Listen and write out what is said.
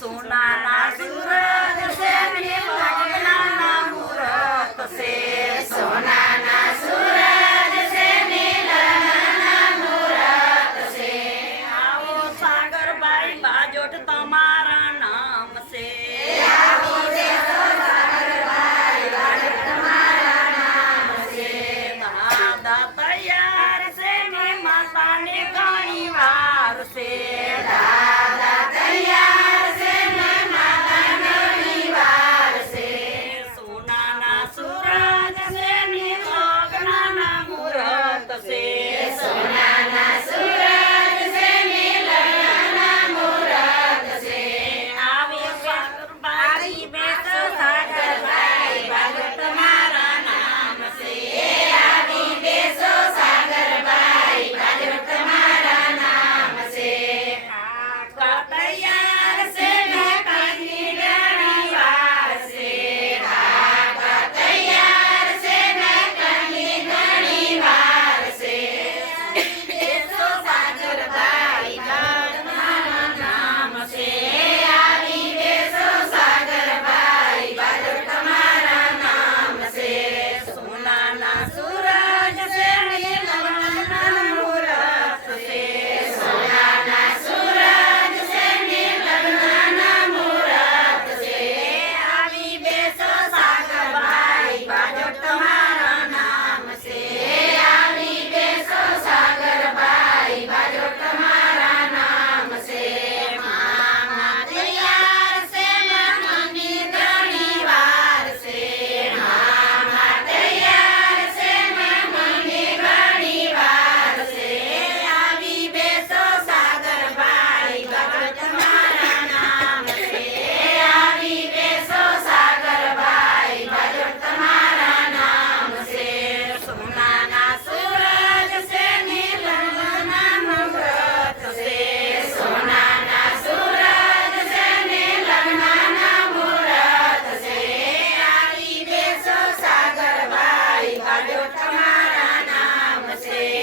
સોનાના સૂરજ છે. ને લગ્નના મુહૂર્ત છે સોનાના સુરત છે ને લગ્નના મુહૂર્ત છે. આવો સાગરભાઈ બાજોટ તમારા તમારા નામ છે.